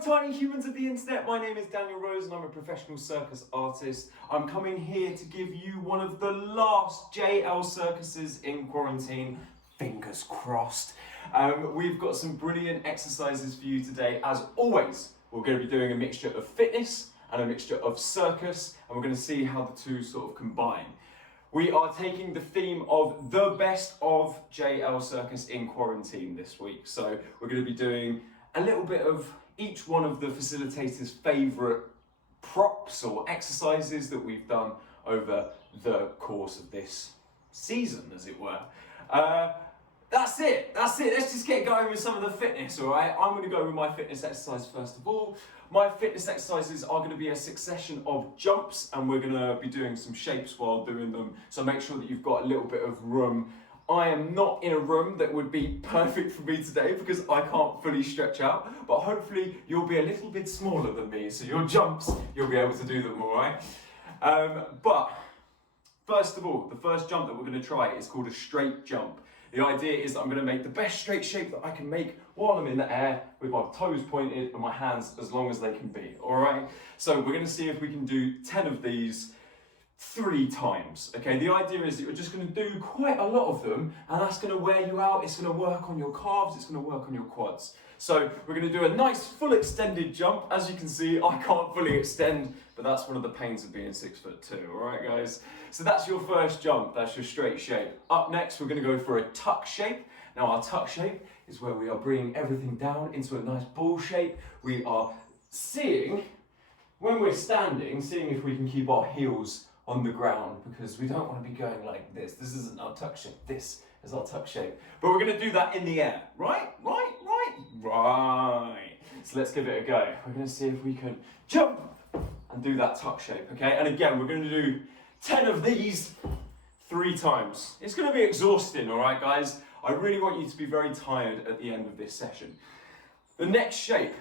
Hello tiny humans of the internet, my name is Daniel Rose and I'm a professional circus artist. I'm coming here to give you one of the last JL circuses in quarantine, fingers crossed. We've got some brilliant exercises for you today. As always, we're going to be doing a mixture of fitness and a mixture of circus, and we're going to see how the two sort of combine. We are taking the theme of the best of JL Circus in quarantine this week. So we're going to be doing a little bit of each one of the facilitators' favourite props or exercises that we've done over the course of this season, as it were. That's it. Let's just get going with some of the fitness, all right? I'm going to go with my fitness exercise first of all. My fitness exercises are going to be a succession of jumps, and we're going to be doing some shapes while doing them. So make sure that you've got a little bit of room. I am not in a room that would be perfect for me today because I can't fully stretch out, but hopefully you'll be a little bit smaller than me, so your jumps, you'll be able to do them, all right? But first of all, the first jump that we're going to try is called a straight jump. The idea is that I'm going to make the best straight shape that I can make while I'm in the air with my toes pointed and my hands as long as they can be, all right? So we're going to see if we can do 10 of these 3 times, okay? The idea is that you're just going to do quite a lot of them, and that's going to wear you out. It's going to work on your calves, it's going to work on your quads. So we're going to do a nice full extended jump. As you can see, I can't fully extend, but that's one of the pains of being 6'2", all right, guys? So that's your first jump, that's your straight shape. Up next, we're going to go for a tuck shape. Now our tuck shape is where we are bringing everything down into a nice ball shape. We are seeing, when we're standing, seeing if we can keep our heels on the ground, because we don't want to be going like this. This isn't our tuck shape, this is our tuck shape. But we're going to do that in the air, right? So let's give it a go. We're going to see if we can jump and do that tuck shape, okay? And again, we're going to do 10 of these 3 times. It's going to be exhausting, all right, guys? I really want you to be very tired at the end of this session. The next shape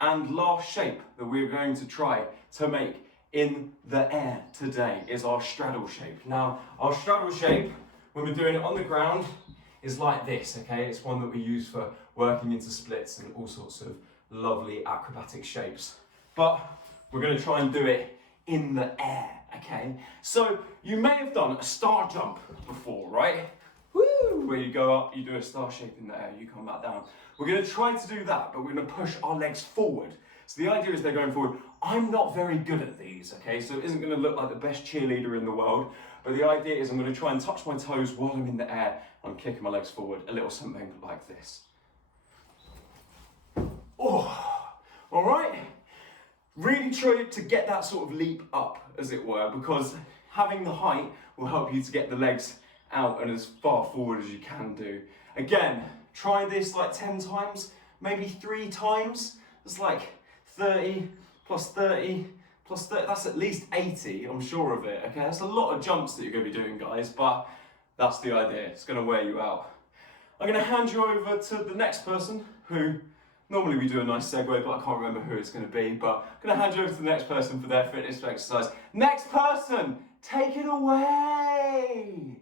and last shape that we're going to try to make in the air today is our straddle shape. Now, our straddle shape, when we're doing it on the ground, is like this, okay? It's one that we use for working into splits and all sorts of lovely acrobatic shapes. But we're going to try and do it in the air, okay? So you may have done a star jump before, right? Woo! Where you go up, you do a star shape in the air, you come back down. We're going to try to do that, but we're going to push our legs forward. So the idea is they're going forward. I'm not very good at these, okay? So it isn't going to look like the best cheerleader in the world, but the idea is I'm going to try and touch my toes while I'm in the air. I'm kicking my legs forward, a little something like this. Oh, all right? Really try to get that sort of leap up, as it were, because having the height will help you to get the legs out and as far forward as you can do. Again, try this like 10 times, maybe 3 times. It's like 30 plus 30 plus 30, that's at least 80, I'm sure of it, okay? That's a lot of jumps that you're going to be doing, guys, but that's the idea. It's going to wear you out. I'm going to hand you over to the next person who, normally we do a nice segue, but I can't remember who it's going to be, but I'm going to hand you over to the next person for their fitness exercise. Next person, take it away!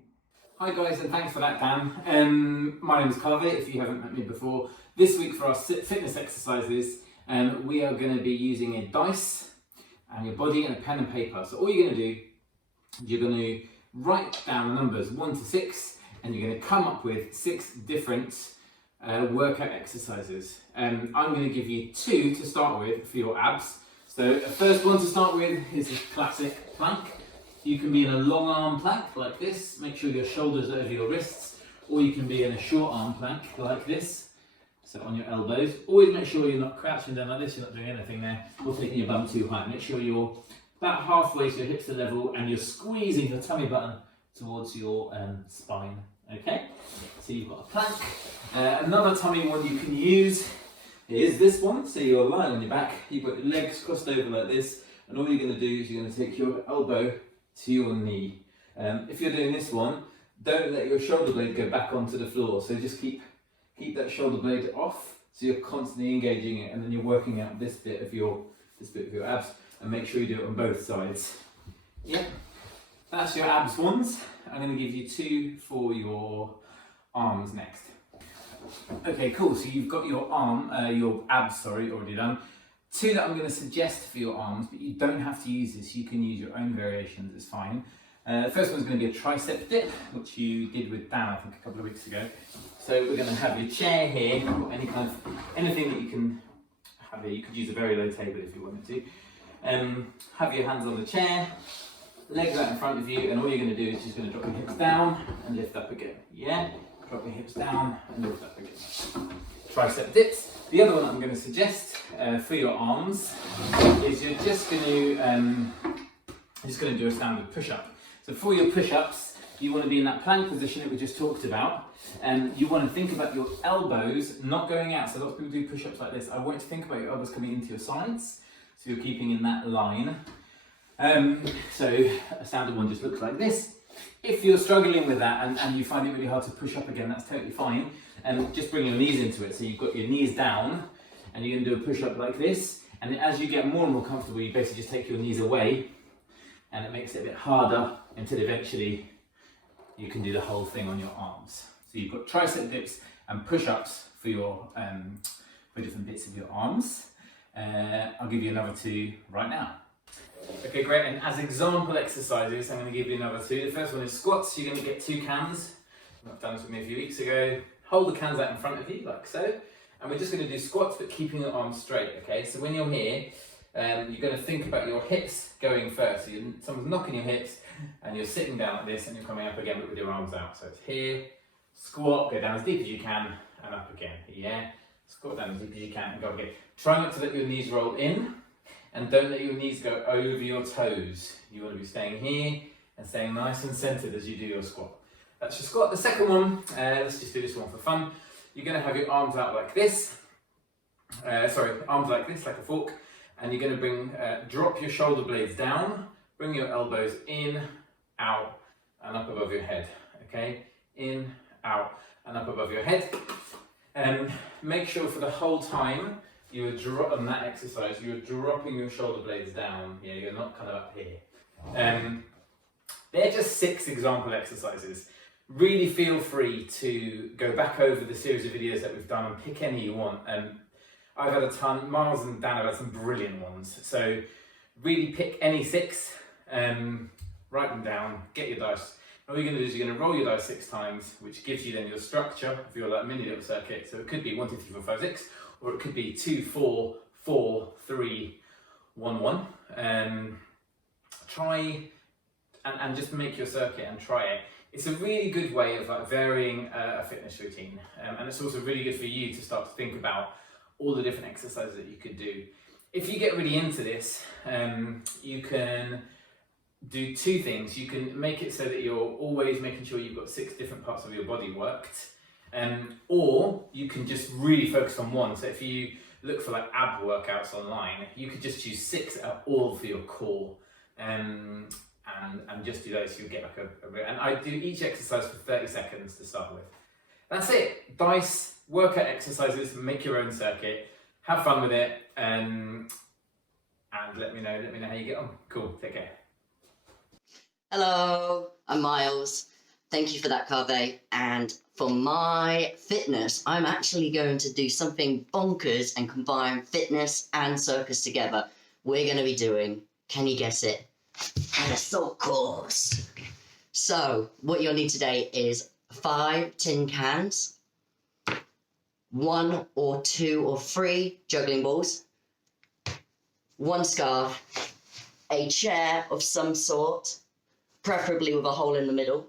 Hi guys, and thanks for that, Dan. My name is Carvey, if you haven't met me before. This week for our fitness exercises, we are going to be using a dice and your body and a pen and paper. So all you're going to do, you're going to write down the numbers 1 to 6, and you're going to come up with 6 different workout exercises. I'm going to give you 2 to start with for your abs. So the first one to start with is a classic plank. You can be in a long arm plank like this, make sure your shoulders are over your wrists, or you can be in a short arm plank like this, so on your elbows. Always make sure you're not crouching down like this, you're not doing anything there, or taking your bum too high. Make sure you're about halfway so your hips are level and you're squeezing your tummy button towards your spine, okay? So you've got a plank. Another tummy one you can use is this one. So you're lying on your back, you've got your legs crossed over like this, and all you're going to do is you're going to take your elbow to your knee. If you're doing this one, don't let your shoulder blade go back onto the floor. So just keep that shoulder blade off, so you're constantly engaging it, and then you're working out this bit of your abs, and make sure you do it on both sides. Yep, that's your abs ones. I'm going to give you 2 for your arms next. Okay, cool. So you've got your abs, already done. Two that I'm going to suggest for your arms, but you don't have to use this, you can use your own variations, it's fine. The first one's going to be a tricep dip, which you did with Dan, I think, a couple of weeks ago. So we're going to have your chair here, or anything that you can have here. You could use a very low table if you wanted to. Have your hands on the chair, legs out in front of you, and all you're going to do is just going to drop your hips down and lift up again. Yeah? Drop your hips down and lift up again. Tricep dips. The other one I'm going to suggest for your arms is you're just going to do a standard push-up. So for your push-ups, you want to be in that plank position that we just talked about, and you want to think about your elbows not going out. So lots of people do push-ups like this. I want you to think about your elbows coming into your sides, so you're keeping in that line. So a standard one just looks like this. If you're struggling with that and you find it really hard to push up again, that's totally fine. And just bring your knees into it. So you've got your knees down and you're going to do a push-up like this. And as you get more and more comfortable, you basically just take your knees away and it makes it a bit harder until eventually you can do the whole thing on your arms. So you've got tricep dips and push-ups for your for different bits of your arms. I'll give you another two right now. Okay, great, and as example exercises, I'm going to give you another two. The first one is squats. You're going to get 2 cans. I've done this with me a few weeks ago. Hold the cans out in front of you, like so. And we're just going to do squats, but keeping your arms straight, okay? So when you're here, you're going to think about your hips going first. So someone's knocking your hips, and you're sitting down like this, and you're coming up again, but with your arms out. So it's here, squat, go down as deep as you can, and up again, yeah? Squat down as deep as you can, and go again. Try not to let your knees roll in. And don't let your knees go over your toes. You want to be staying here and staying nice and centered as you do your squat. That's your squat. The second one, let's just do this one for fun. You're going to have your arms out like this. Arms like this, like a fork. And you're going to drop your shoulder blades down, bring your elbows in, out, and up above your head. Okay? In, out, and up above your head. And make sure for the whole time, on that exercise, you're dropping your shoulder blades down. Yeah, you're not kind of up here. They're just 6 example exercises. Really feel free to go back over the series of videos that we've done and pick any you want. I've had a ton, Miles and Dan have had some brilliant ones. So really pick any 6, write them down, get your dice. All you're going to do is you're going to roll your dice 6 times, which gives you then your structure of your mini little circuit. So it could be 1, 2, 3, 4, 5, 6. Or it could be 2, 4, 4, 3, 1, 1. Try and just make your circuit and try it. It's a really good way of varying a fitness routine. And it's also really good for you to start to think about all the different exercises that you could do. If you get really into this, you can do 2 things. You can make it so that you're always making sure you've got 6 different parts of your body worked. Or you can just really focus on one. So if you look for like ab workouts online, you could just choose 6 all for your core, and just do those. So you'll get like and I do each exercise for 30 seconds to start with. That's it. Dice, workout exercises, make your own circuit, have fun with it, and let me know how you get on. Cool. Take care. Hello, I'm Miles. Thank you for that, Carve. And for my fitness, I'm actually going to do something bonkers and combine fitness and circus together. We're going to be doing, can you guess it? An assault course. So, what you'll need today is 5 tin cans, 1 or 2 or 3 juggling balls, 1 scarf, a chair of some sort, preferably with a hole in the middle,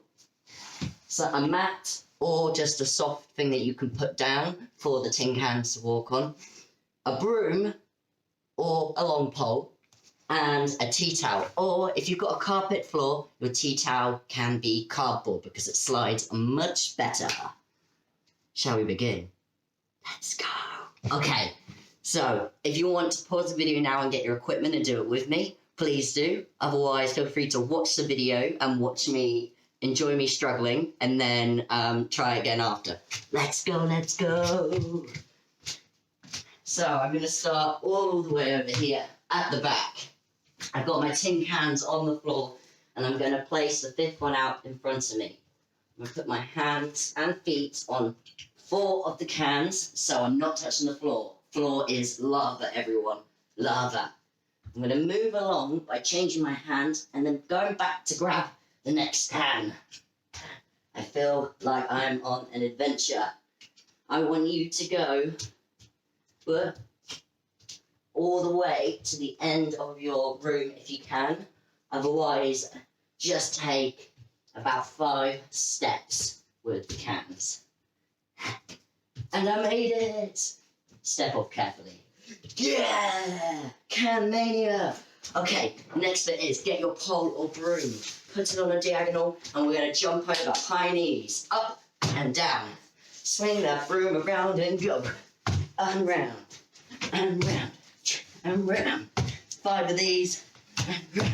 so a mat or just a soft thing that you can put down for the tin cans to walk on, a broom or a long pole, and a tea towel. Or if you've got a carpet floor, your tea towel can be cardboard because it slides much better. Shall we begin? Let's go. Okay, so if you want to pause the video now and get your equipment and do it with me, please do. Otherwise, feel free to watch the video and watch me enjoy me struggling, and then try again after. Let's go, let's go. So I'm going to start all the way over here at the back. I've got my tin cans on the floor, and I'm going to place the 5th one out in front of me. I'm going to put my hands and feet on 4 of the cans, so I'm not touching the floor. Floor is lava, everyone. lava. I'm going to move along by changing my hand and then going back to grab the next hand. I feel like I'm on an adventure. I want you to go all the way to the end of your room if you can. Otherwise, just take about 5 steps with the cans. And I made it! Step off carefully. Yeah! Can mania! Okay, next bit is get your pole or broom. Put it on a diagonal and we're going to jump over high knees. Up and down. Swing that broom around and go. And round. And round. And round. 5 of these. And round.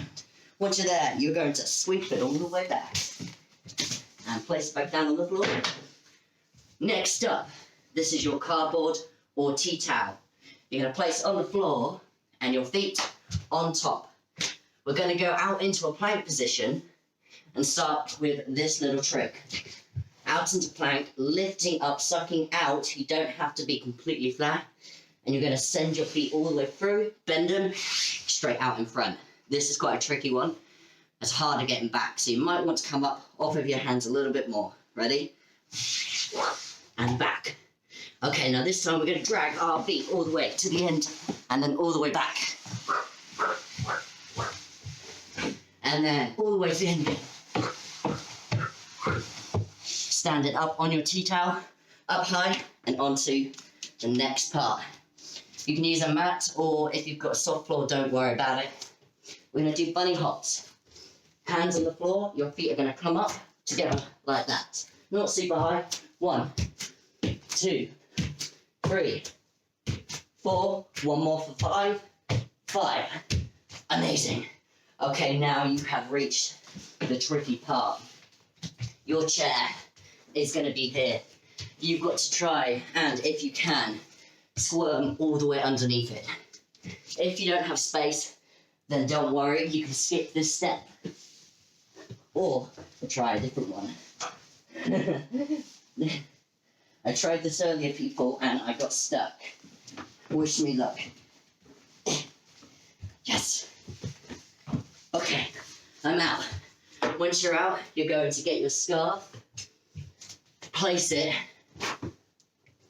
Once you're there, you're going to sweep it all the way back. And place it back down on the floor. Next up, this is your cardboard or tea towel. You're going to place it on the floor and your feet on top. We're going to go out into a plank position and start with this little trick. Out into plank, lifting up, sucking out. You don't have to be completely flat. And you're going to send your feet all the way through, bend them, straight out in front. This is quite a tricky one. It's harder getting back, so you might want to come up off of your hands a little bit more. Ready? And back. Okay, now this time we're going to drag our feet all the way to the end and then all the way back. And then all the way to the end again. Stand it up on your tea towel, up high and onto the next part. You can use a mat, or if you've got a soft floor, don't worry about it. We're going to do bunny hops. Hands on the floor, your feet are going to come up together like that. Not super high. 1, 2, 3, 4. One more for 5. 5. Amazing. Okay, now you have reached the tricky part. Your chair is going to be here. You've got to try and, if you can, squirm all the way underneath it. If you don't have space, then don't worry, you can skip this step. Or try a different one. I tried this earlier, people, and I got stuck. Wish me luck. Yes. Okay, I'm out. Once you're out, you're going to get your scarf, place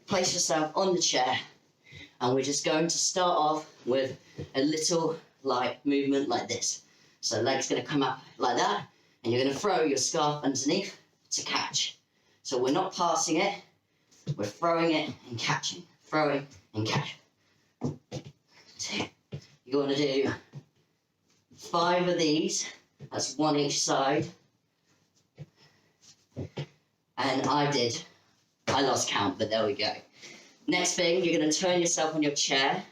yourself on the chair, and we're just going to start off with a little light movement like this. So legs going to come up like that, and you're going to throw your scarf underneath to catch. So we're not passing it, we're throwing it and catching, throwing and catching. 2. You're going to do 5 of these, that's 1 each side. And I lost count, but there we go. Next thing, you're going to turn yourself on your chair.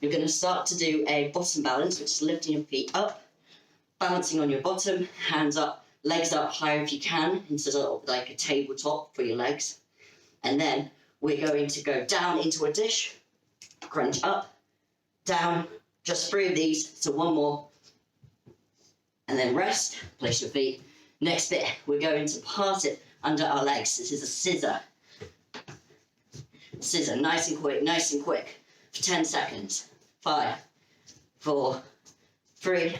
You're going to start to do a bottom balance, which is lifting your feet up, balancing on your bottom, hands up, legs up higher if you can, instead of like a tabletop for your legs. And then we're going to go down into a dish, crunch up, down, just 3 of these, so 1 more. And then rest, place your feet. Next bit, we're going to part it under our legs. This is a scissor. Scissor, nice and quick, for 10 seconds. 5, 4, 3,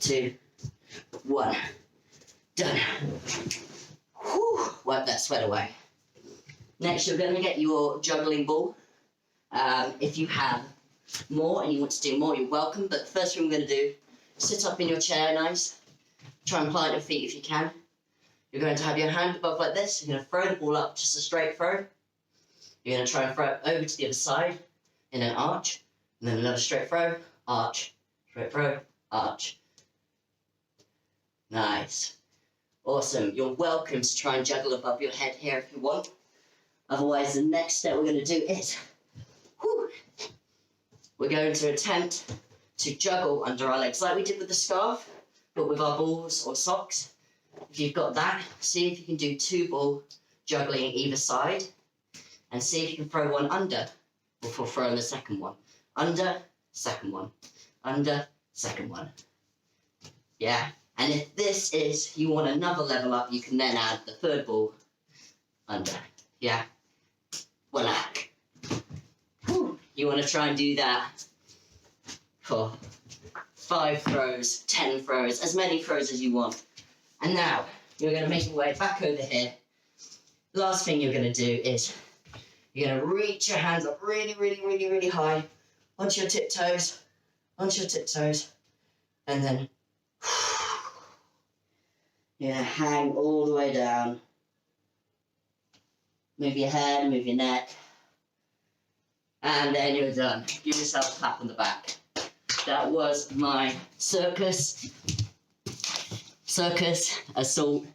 2, 1. Done. Whew, wipe that sweat away. Next, you're going to get your juggling ball. If you have more and you want to do more, you're welcome. But the first thing we're going to do, sit up in your chair nice. Try and plant your feet if you can. You're going to have your hand above like this. You're going to throw the ball up, just a straight throw. You're going to try and throw it over to the other side in an arch. And then another straight throw, arch, straight throw, arch. Nice. Awesome. You're welcome to try and juggle above your head here if you want. Otherwise, the next step we're going to do is, we're going to attempt to juggle under our legs like we did with the scarf, but with our balls or socks. If you've got that, see if you can do 2 ball juggling either side, and see if you can throw one under before throwing the second one. Under, second one. Under, second one. Yeah. And if this is, you want another level up, you can then add the 3rd ball under. Yeah. Voila. You want to try and do that for 5 throws, 10 throws, as many throws as you want. And now you're going to make your way back over here. Last thing you're going to do is you're going to reach your hands up really, really, really, really high onto your tiptoes, and then you're going to hang all the way down. Move your head, move your neck, and then you're done. Give yourself a pat on the back. That was my Circus Assault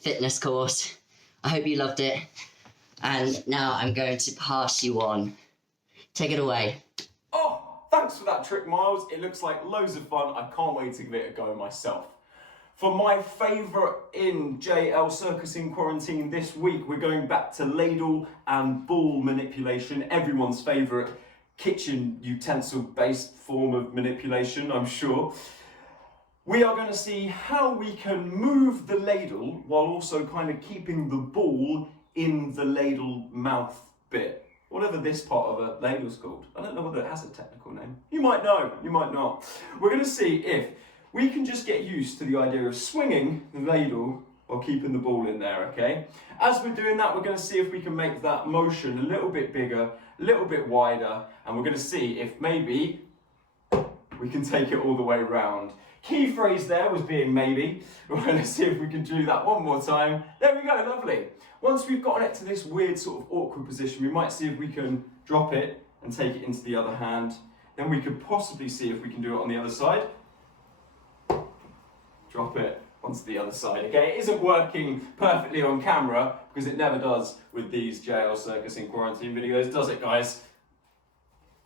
fitness course. I hope you loved it. And now I'm going to pass you on. Take it away. Oh, thanks for that trick, Miles. It looks like loads of fun. I can't wait to give it a go myself. For my favourite in JL Circus in Quarantine this week, we're going back to ladle and ball manipulation. Everyone's favourite kitchen utensil-based form of manipulation, I'm sure. We are going to see how we can move the ladle while also kind of keeping the ball in the ladle mouth bit. Whatever this part of a ladle's called. I don't know whether it has a technical name. You might know, you might not. We're going to see if we can just get used to the idea of swinging the ladle while keeping the ball in there, okay? As we're doing that, we're going to see if we can make that motion a little bit bigger, a little bit wider, and we're going to see if maybe we can take it all the way around. Key phrase there was being maybe. We're going to see if we can do that one more time. There we go, lovely. Once we've gotten it to this weird sort of awkward position, we might see if we can drop it and take it into the other hand. Then we could possibly see if we can do it on the other side. Drop it onto the other side, okay? It isn't working perfectly on camera because it never does with these JL Circus in Quarantine videos, does it, guys?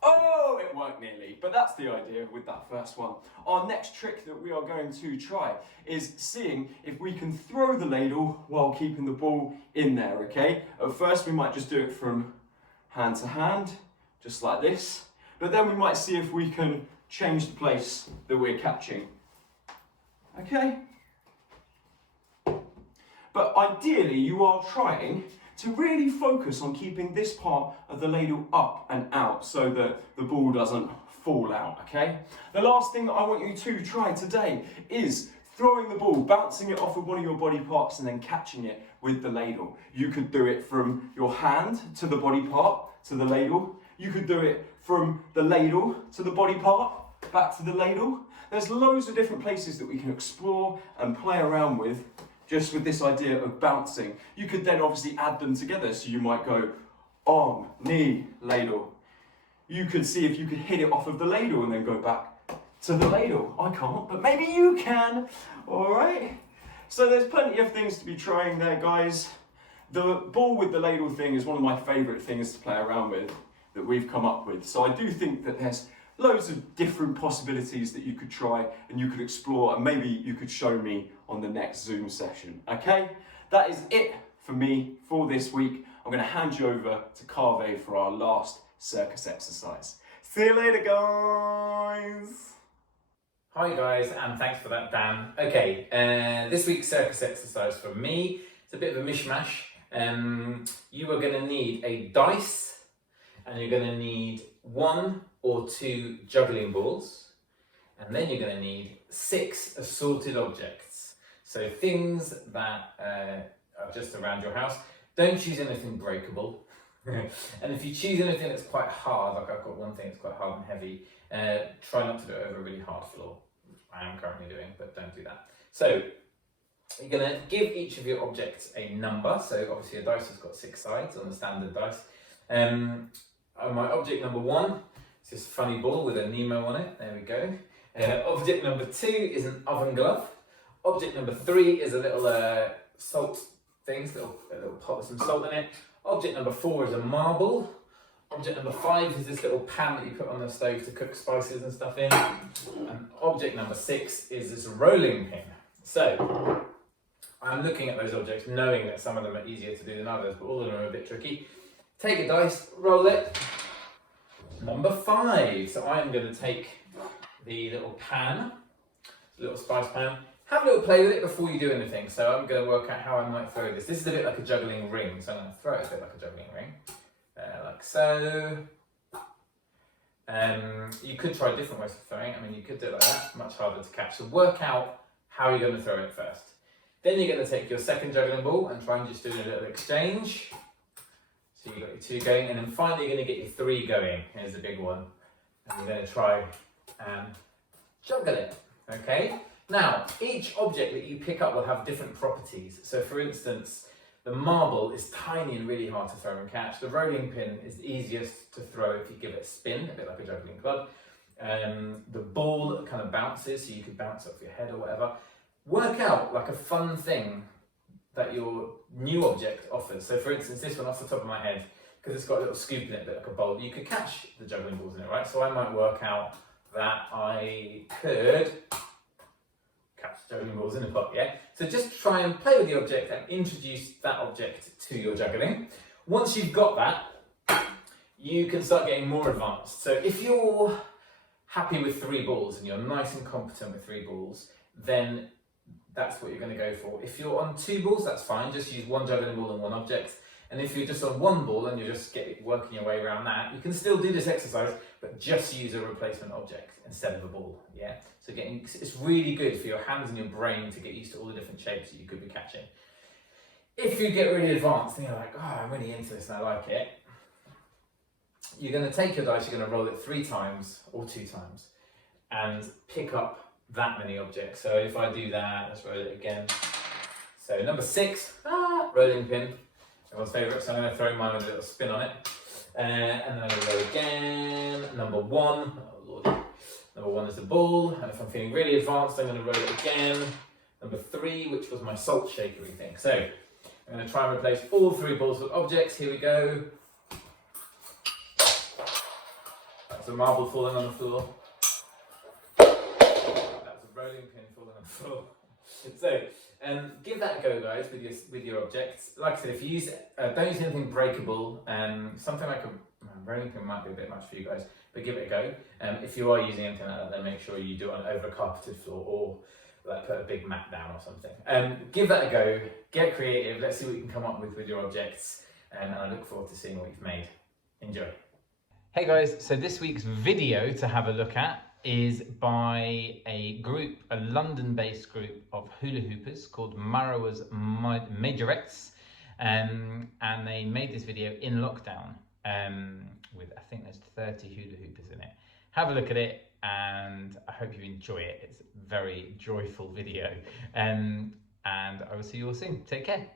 Oh, it worked nearly, but that's the idea with that first one. Our next trick that we are going to try is seeing if we can throw the ladle while keeping the ball in there, okay? At first we might just do it from hand to hand, just like this, but then we might see if we can change the place that we're catching, okay? But ideally you are trying to really focus on keeping this part of the ladle up and out so that the ball doesn't fall out, okay? The last thing that I want you to try today is throwing the ball, bouncing it off of one of your body parts and then catching it with the ladle. You could do it from your hand to the body part, to the ladle. You could do it from the ladle to the body part, back to the ladle. There's loads of different places that we can explore and play around with just with this idea of bouncing. You could then obviously add them together, so you might go arm, knee, ladle. You could see if you could hit it off of the ladle and then go back to the ladle. I can't, but maybe you can, all right? So there's plenty of things to be trying there, guys. The ball with the ladle thing is one of my favourite things to play around with that we've come up with. So I do think that there's loads of different possibilities that you could try and you could explore, and maybe you could show me on the next Zoom session, okay? That is it for me for this week. I'm going to hand you over to Carve for our last circus exercise. See you later, guys! Hi guys, and thanks for that, Dan. Okay, this week's circus exercise from me, it's a bit of a mishmash. You are going to need a dice, and you're going to need 1 or 2 juggling balls, and then you're going to need 6 assorted objects. So things that are just around your house. Don't choose anything breakable. And if you choose anything that's quite hard, like I've got one thing that's quite hard and heavy, try not to do it over a really hard floor, which I am currently doing, but don't do that. So you're going to give each of your objects a number. So obviously a dice has got 6 sides on the standard dice. My object number 1 is this funny ball with a Nemo on it. There we go. Object number 2 is an oven glove. Object number 3 is a little salt things, a little pot with some salt in it. Object number 4 is a marble. Object number 5 is this little pan that you put on the stove to cook spices and stuff in. And object number 6 is this rolling pin. So I'm looking at those objects knowing that some of them are easier to do than others, but all of them are a bit tricky. Take a dice, roll it. Number 5. So I am going to take the little pan, little spice pan. Have a little play with it before you do anything. So I'm going to work out how I might throw this. This is a bit like a juggling ring, so I'm going to throw it a bit like a juggling ring. Like so. You could try different ways of throwing. I mean, you could do it like that, much harder to catch. So work out how you're going to throw it first. Then you're going to take your second juggling ball and try and just do a little exchange. So you've got your 2 going, and then finally you're going to get your 3 going. Here's the big one. And you're going to try and juggle it, okay? Now, each object that you pick up will have different properties. So for instance, the marble is tiny and really hard to throw and catch. The rolling pin is easiest to throw if you give it a spin, a bit like a juggling club. The ball kind of bounces, so you could bounce off your head or whatever. Work out like a fun thing that your new object offers. So for instance, this one off the top of my head, because it's got a little scoop in it, a bit like a bowl, you could catch the juggling balls in it, right? So I might work out that I could catch juggling balls in a pot, yeah? So just try and play with the object and introduce that object to your juggling. Once you've got that, you can start getting more advanced. So if you're happy with 3 balls and you're nice and competent with 3 balls, then that's what you're going to go for. If you're on 2 balls, that's fine. Just use 1 juggling ball and 1 object. And if you're just on 1 ball and you're just working your way around that, you can still do this exercise, but just use a replacement object instead of a ball. Yeah. So it's really good for your hands and your brain to get used to all the different shapes that you could be catching. If you get really advanced and you're like, oh, I'm really into this and I like it, you're going to take your dice, you're going to roll it 3 times or 2 times and pick up that many objects. So if I do that, let's roll it again. So number 6, rolling pin, everyone's favourite. So I'm going to throw mine with a little spin on it. And then I'm going to roll again. Number 1, oh lordy. Number 1 is the ball. And if I'm feeling really advanced, I'm going to roll it again. Number 3, which was my salt shakery thing. So I'm going to try and replace all 3 balls with objects. Here we go. That's a marble falling on the floor. Rolling pin falling on the floor. So give that a go, guys, with your objects. Like I said, if you use don't use anything breakable. Something like a rolling pin might be a bit much for you guys, but give it a go. If you are using anything like that, then make sure you do it on over a carpeted floor or like put a big mat down or something. Give that a go. Get creative. Let's see what you can come up with your objects, and I look forward to seeing what you've made. Enjoy. Hey guys, so this week's video to have a look at is by a group, a London-based group of hula hoopers called Marrowers Majorettes, and they made this video in lockdown with, I think there's 30 hula hoopers in it. Have a look at it and I hope you enjoy it. It's a very joyful video, and I will see you all soon. Take care.